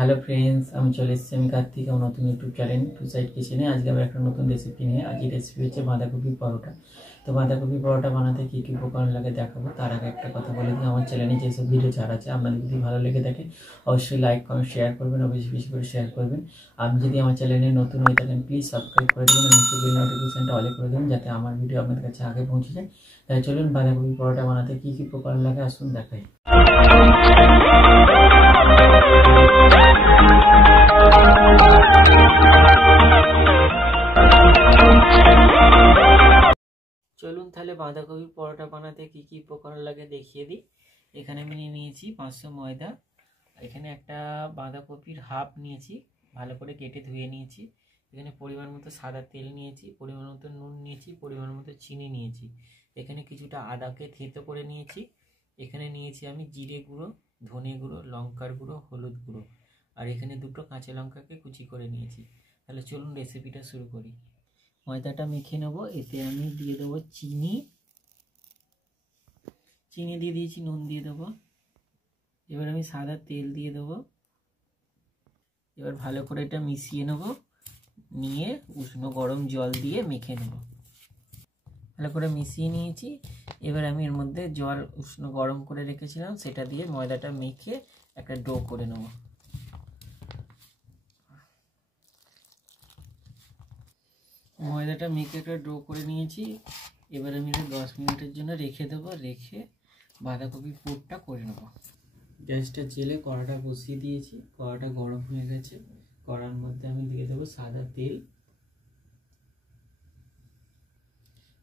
Hello friends, আমি চলে এসেছি আমি কার্তিক আমার নতুন ইউটিউব চ্যানেল টু সাইড কিচেনে। আজকে আবার একটা নতুন রেসিপি নিয়ে। আজকের রেসিপি হচ্ছে বাঁধাকপি পরোটা। তো বাঁধাকপি পরোটা বানাতে কী কী উপকরণ লাগে দেখাবো। তার আগে একটা কথা বলে দিই, আমার চ্যানেলে যেসব ভিডিও ছাড় আছে আপনাদের যদি ভালো লেগে থাকে অবশ্যই লাইক কমেন্ট শেয়ার করবেন, বেশি বেশি করে শেয়ার করবেন। আপনি যদি আমার চ্যানেলে নতুন হয়ে থাকেন প্লিজ সাবস্ক্রাইব করে দেবেন এবং বেল নোটিফিকেশনটা অলে করে দেবেন যাতে আমার ভিডিও আপনাদের কাছে আগে পৌঁছে যায়। তাই চলুন বাঁধাকপি পরোটা বানাতে কী কী উপকরণ লাগে আসুন দেখাই। চলুন তাহলে বাঁধাকপি পরোটা বানাতে কি কি উপকরণ লাগে দেখিয়ে দিই। এখানে আমি নিয়ে নিয়েছি 500 ময়দা। এখানে একটা বাঁধাকপির হাফ নিয়েছি, ভালো করে কেটে ধুয়ে নিয়েছি। এখানে পরিমাণ মতো সাদা তেল নিয়েছি, পরিমাণ মতো নুন নিয়েছি, পরিমাণ মতো চিনি নিয়েছি। এখানে কিছুটা আদাকে থেতো করে নিয়েছি। এখানে নিয়েছি আমি জিরে গুঁড়ো, ধনে গুঁড়ো, লঙ্কার গুঁড়ো, হলুদ গুঁড়ো, আর এখানে দুটো কাঁচা লঙ্কাকে কুচি করে নিয়েছি। তাহলে চলুন রেসিপিটা শুরু করি। ময়দাটা মেখে নেব। এতে আমি দিয়ে দেবো চিনি দিয়ে দিয়েছি, নুন দিয়ে দেবো। এবার আমি সাদা তেল দিয়ে দেবো। এবার ভালো করে এটা মিশিয়ে নেব, নিয়ে উষ্ণ গরম জল দিয়ে মেখে নেব। ভালো করে মিশিয়ে নিয়েছি। এবার আমি এর মধ্যে জল উষ্ণ গরম করে রেখেছিলাম সেটা দিয়ে ময়দাটা মেখে একটা ডো করে নেব। ময়দাটা মেখে একটা ডো করে নিয়েছি। এবার আমি এটা 10 মিনিটের জন্য রেখে দেবো। রেখে বাঁধাকপির পুরটা করে নেব। গ্যাসটা জেলে কড়াটা বসিয়ে দিয়েছি। কড়াটা গরম হয়ে গেছে। কড়ার মধ্যে আমি দিয়ে দেবো সাদা তেল।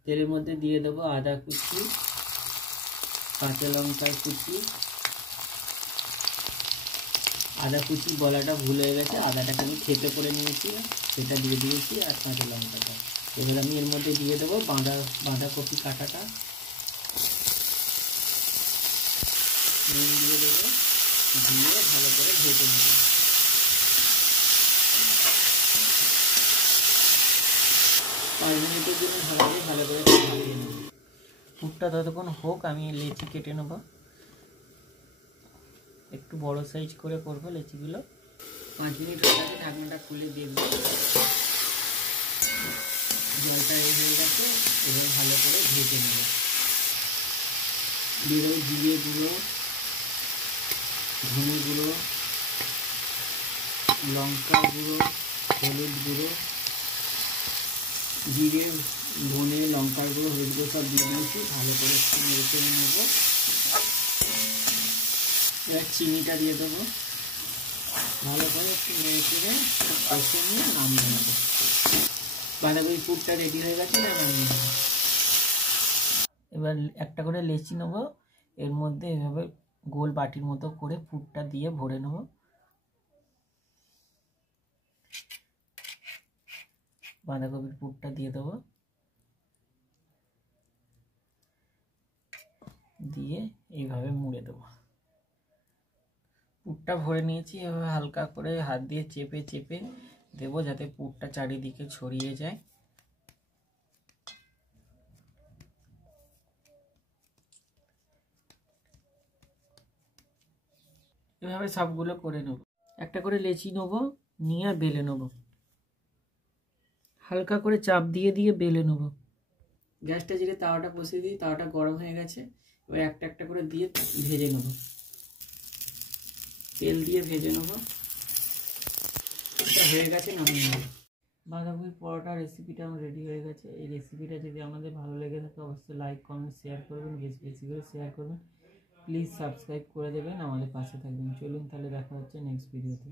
তেলের মধ্যে দিয়ে দেবো আদা কুচি, কাঁচা লঙ্কা কুচি। আদা কুচি বলাটা ভুল হয়ে গেছে, আদাটাকে আমি থেতো করে নিয়েছি সেটা দিয়ে দিয়েছি, আর কাঁচা লঙ্কাটা। এবার আমি এর মধ্যে দিয়ে দেবো বাঁধাকপি কাটাটা, নুন দিয়ে দেবো, দিয়ে ভালো করে ভেজে নেব। পাঁচ মিনিটের জন্য ভালো করে ভাজিয়ে নেব। পুরটা ততক্ষণ হোক, আমি লেচি কেটে নেব। একটু বড় সাইজ করে করবো লেচিগুলো। 5 মিনিট হয়ে গেছে, ঢাকনাটা খুলে দেখবো জলটা হয়ে গেছে। এবার ভালো করে ভেজে নেব। দিয়ে দেবো জিরে গুঁড়ো, ধনে গুঁড়ো, লঙ্কা গুঁড়ো, হলুদ গুঁড়ো, জিরে ধনে লঙ্কার গুঁড়ো হলুদ গুঁড়ো সব দিয়ে দিয়েছি। ভালো করে একটু নেড়ে চেড়ে নেবো। এবার চিনিটা দিয়ে দেবো। ভালো করে একটু নেড়ে চেড়ে কষে নিয়ে নামিয়ে নেবো। বাঁধাকপি পুরটা রেডি হয়ে গেছে, নামিয়ে নেবো। এবার একটা করে লেচি নেবো, এর মধ্যে এভাবে গোল বাটির মতো করে পুরটা দিয়ে ভরে নেবো। বাঁধাকপির পুরটা দিয়ে দেবো, দিয়ে এইভাবে মুড়ে দেবো। পুরটা ভরে নিয়েছি। এভাবে হালকা করে হাত দিয়ে চেপে চেপে দেবো যাতে পুরটা চারিদিকে ছড়িয়ে যায়। এভাবে সবগুলো করে নেব। একটা করে লেচি নেবো, নিয়ে বেলে নেবো। হালকা করে চাপ দিয়ে দিয়ে বেলে নেবো। গ্যাসটা জেলে তাওয়াটা বসিয়ে দিই। তাওয়াটা গরম হয়ে গেছে। এবার একটা একটা করে দিয়ে ভেজে নেব। তেল দিয়ে ভেজে নেব। এটা হয়ে গেছে, নামিয়ে নেব। বাঁধাকপির পরোটা রেসিপিটা আমার রেডি হয়ে গেছে। এই রেসিপিটা যদি আপনাদের ভালো লেগে থাকে অবশ্যই লাইক কমেন্ট শেয়ার করবেন, বেশি বেশি করে শেয়ার করবেন। প্লিজ সাবস্ক্রাইব করে দেবেন, আমাদের পাশে থাকবেন। চলুন তাহলে দেখা হচ্ছে নেক্সট ভিডিওতে।